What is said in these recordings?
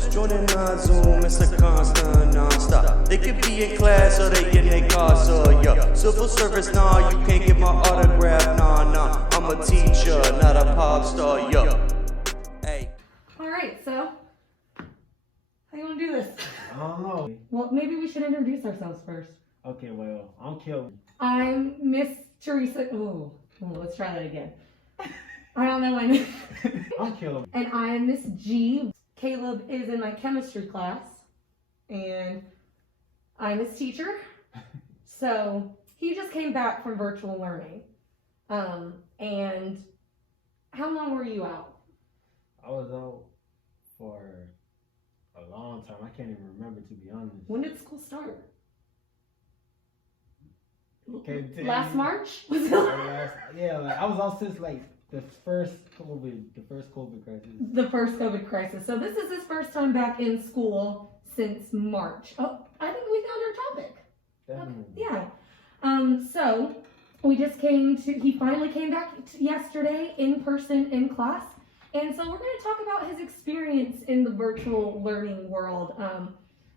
just joining on Zoom, it's a constant, non-stop. They could be in class or they in their car, so yo. Civil service, nah, you can't get my autograph, nah. I'm a teacher, not a pop star, yo. Hey. Alright, so, how you want to do this? I don't know. Well, maybe we should introduce ourselves first. Okay, well, I'm Kelvin. I'm Miss Teresa. Ooh, let's try that again. I don't know my name. I'm Kelvin. And I'm Miss G. Caleb is in my chemistry class, and I'm his teacher. So he just came back from virtual learning. And how long were you out? I was out for a long time. I can't even remember, to be honest. When did school start? Okay, Last March? Yeah, like I was out since like the first COVID crisis. The first COVID crisis. So this is his first time back in school since March. Oh, I think we found our topic. Definitely. Yeah. So we just he finally came back yesterday in person in class. And so we're going to talk about his experience in the virtual learning world.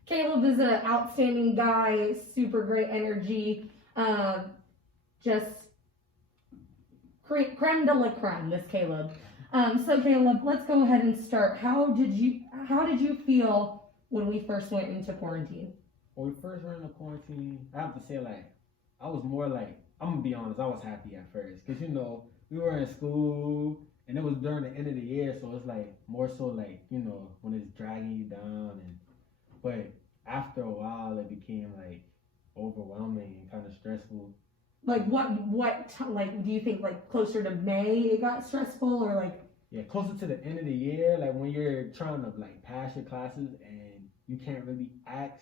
Caleb is an outstanding guy, super great energy, just creme de la creme, this Caleb. So Caleb, let's go ahead and start. How did you feel when we first went into quarantine? When we first went into quarantine, I have to say, like, I was more like, I'm going to be honest, I was happy at first. Because, we were in school, and it was during the end of the year, so it's like, more so like, when it's dragging you down. But after a while, it became like overwhelming and kind of stressful. Like like do you think like closer to May it got stressful, or like? Yeah, closer to the end of the year, like when you're trying to like pass your classes and you can't really ask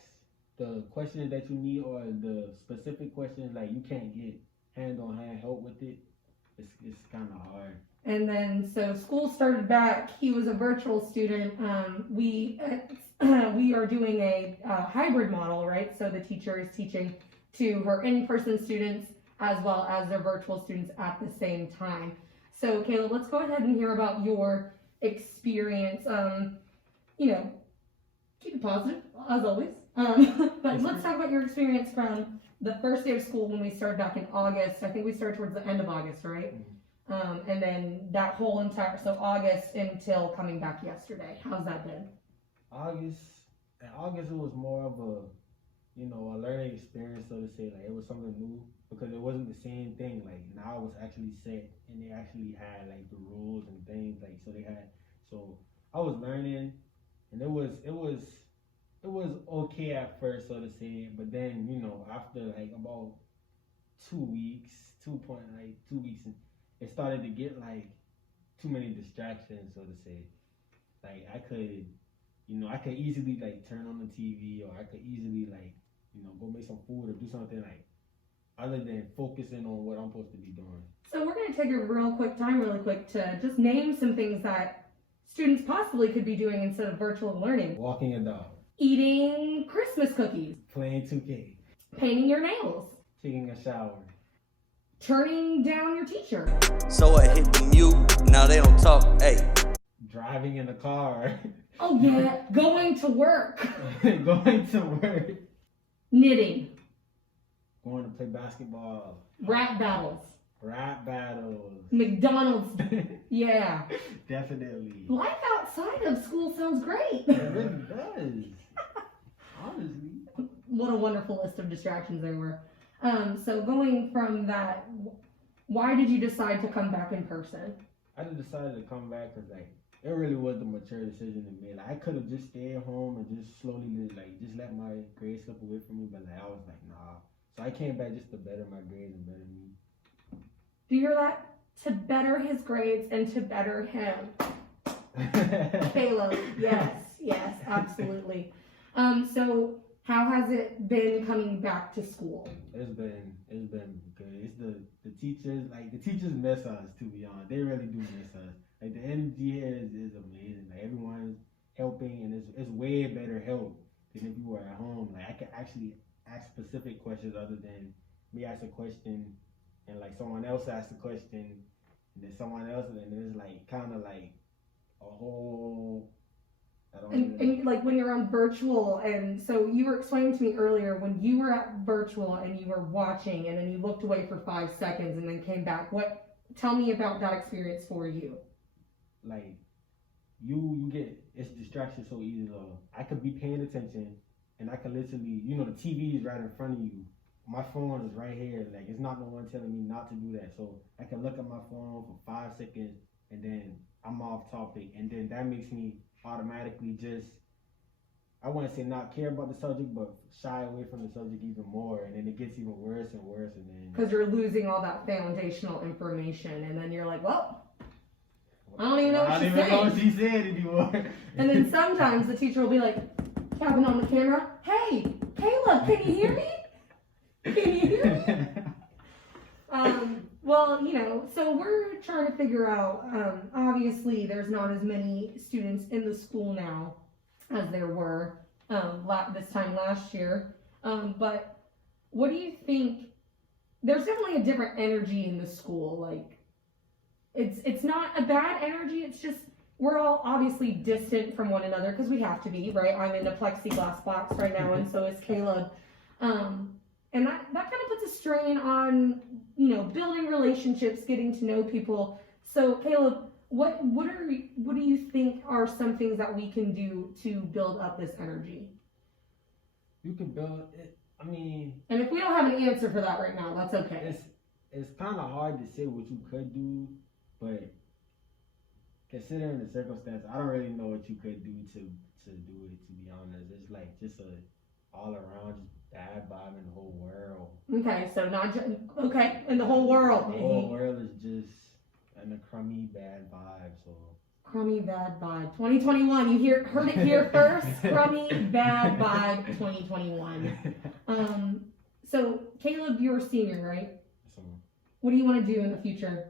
the questions that you need, or the specific questions, like you can't get hand-on-hand help with it. It's kind of hard. And then so school started back. He was a virtual student. We are doing a hybrid model, right? So the teacher is teaching to her in-person students as well as their virtual students at the same time. So Caleb, let's go ahead and hear about your experience. Keep it positive as always. But let's talk about your experience from the first day of school when we started back in August. I think we started towards the end of August, right? Mm-hmm. And then that whole August until coming back yesterday. How's that been? August it was more of a learning experience, so to say. Like, it was something new because it wasn't the same thing. Like, now it was actually set, and they actually had like the rules and things. Like, so I was learning, and it was okay at first, so to say. But then after like about 2 weeks, and it started to get like too many distractions, so to say. Like, I could easily like turn on the TV, or I could easily like, go make some food or do something like other than focusing on what I'm supposed to be doing. So we're going to take a really quick to just name some things that students possibly could be doing instead of virtual learning. Walking a dog. Eating Christmas cookies. Playing 2K. Painting your nails. Taking a shower. Turning down your teacher. So I hit the mute, now they don't talk, hey. Driving in the car. Oh yeah, going to work. Going to work. Knitting. Going to play basketball. Rap battles. McDonald's. Yeah. Definitely. Life outside of school sounds great. It really does. Honestly. What a wonderful list of distractions there were. So going from that, why did you decide to come back in person? I just decided to come back because like it really was the mature decision to make. Like, I could have just stayed home and just slowly just let my grades slip away from me, but like I was like, nah. So I came back just to better my grades and better me. Do you hear that? To better his grades and to better him. Caleb, yes, absolutely. So how has it been coming back to school? It's been good. It's the teachers, like the teachers miss us, to be honest. They really do miss us. Like, the energy here is amazing. Like, everyone's helping, and it's way better help than if you were at home. Like, I could actually ask specific questions other than me ask a question and like someone else asks a question and then someone else, and then it's like kind of like a whole And like when you're on virtual, and so you were explaining to me earlier when you were at virtual and you were watching and then you looked away for 5 seconds and then came back. Tell me about that experience for you. Like you get it's distraction so easy. I could be paying attention and I could literally, the TV is right in front of you. My phone is right here. Like it's not no one telling me not to do that. So I can look at my phone for 5 seconds and then I'm off topic, and then that makes me automatically just, I wouldn't say not care about the subject, but shy away from the subject even more, and then it gets even worse and worse, and then because you're losing all that foundational information, and then you're like, well, I don't even know what she's saying. I don't even know what she said anymore. And then sometimes the teacher will be like, tapping on the camera, hey, Caleb, can you hear me? Can you hear me? Well, so we're trying to figure out, obviously there's not as many students in the school now as there were this time last year. But what do you think? There's definitely a different energy in the school. Like, it's not a bad energy. It's just we're all obviously distant from one another because we have to be, right? I'm in a plexiglass box right now, and so is Caleb. And that kind of puts a strain on, building relationships, getting to know people. So Caleb, what do you think are some things that we can do to build up this energy? You can build it. I mean, and if we don't have an answer for that right now, that's okay. It's kind of hard to say what you could do, but considering the circumstance, I don't really know what you could do to do it. To be honest, it's like just a all around just bad vibe in the whole world. Okay, so not just in the whole world. The whole world is just in a crummy bad vibe. So crummy bad vibe 2021. You heard it here first. Crummy bad vibe 2021. So Caleb, you're a senior, right? So, what do you want to do in the future?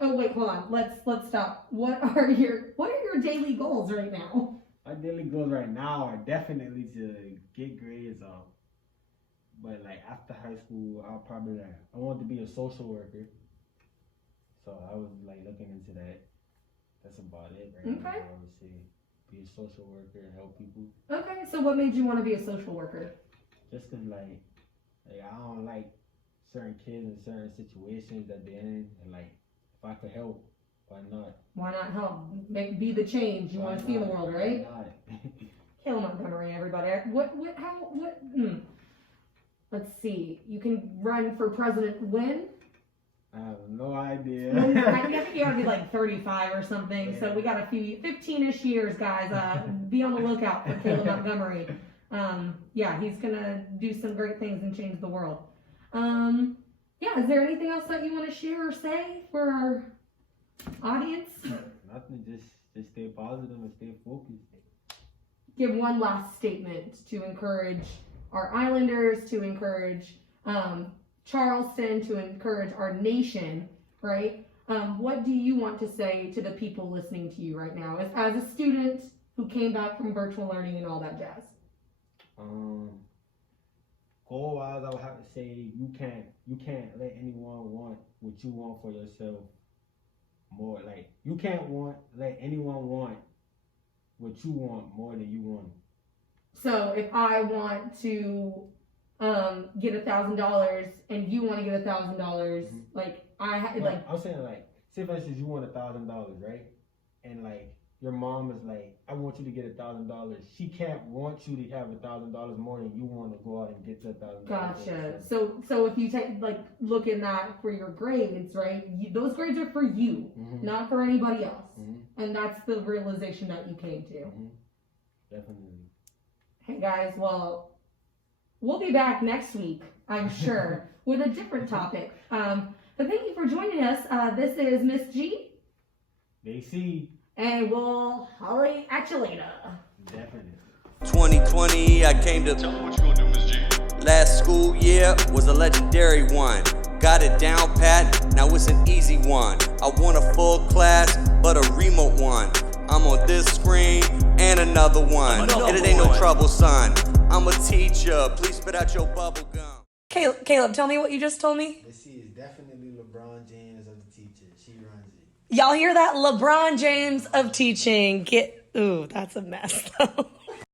Oh wait, hold on. Let's stop. What are your daily goals right now? My daily goals right now are definitely to get grades up. But like after high school, I wanted to be a social worker. So I was like looking into that. That's about it right now. I would say be a social worker and help people. Okay, so what made you want to be a social worker? Just cause like I don't like certain kids in certain situations that they're in, and like if I could help, why not? Why not help? Be the change you want to see in the world, right? Caleb Montgomery, everybody. Let's see. You can run for president when? I have no idea. I think you gotta be like 35 or something. Yeah. So we got 15-ish years, guys. Be on the lookout for Caleb Montgomery. He's gonna do some great things and change the world. Is there anything else that you want to share or say for our audience? Nothing. Just stay positive and stay focused. Give one last statement to encourage our Islanders, to encourage Charleston, to encourage our nation, right? What do you want to say to the people listening to you right now as a student who came back from virtual learning and all that jazz? Goal-wise, I would have to say you can't let anyone want what you want for yourself more. Like you can't let anyone want what you want more than you want. So if I want to get $1,000 and you want to get $1,000, like I'm saying like, say for instance you want $1,000, right? And like your mom is like, I want you to get $1,000. She can't want you to have $1,000 more than you want to go out and get the $1,000. Gotcha. So if you look in that for your grades, right? Those grades are for you, not for anybody else. And that's the realization that you came to. Definitely. Hey guys, well, we'll be back next week, I'm sure, with a different topic. But thank you for joining us. This is Miss G. AC. And we'll holler at you later. Definitely. 2020, I came to... Tell me what you gonna do, Miss G. Last school year was a legendary one. Got it down pat, now it's an easy one. I want a full class, but a remote one. I'm on this screen and another one. And it ain't no trouble, son. I'm a teacher. Please spit out your bubble gum. Caleb, tell me what you just told me. This is definitely LeBron James of the teachers. She runs it. Y'all hear that? LeBron James of teaching. Get Ooh, that's a mess though.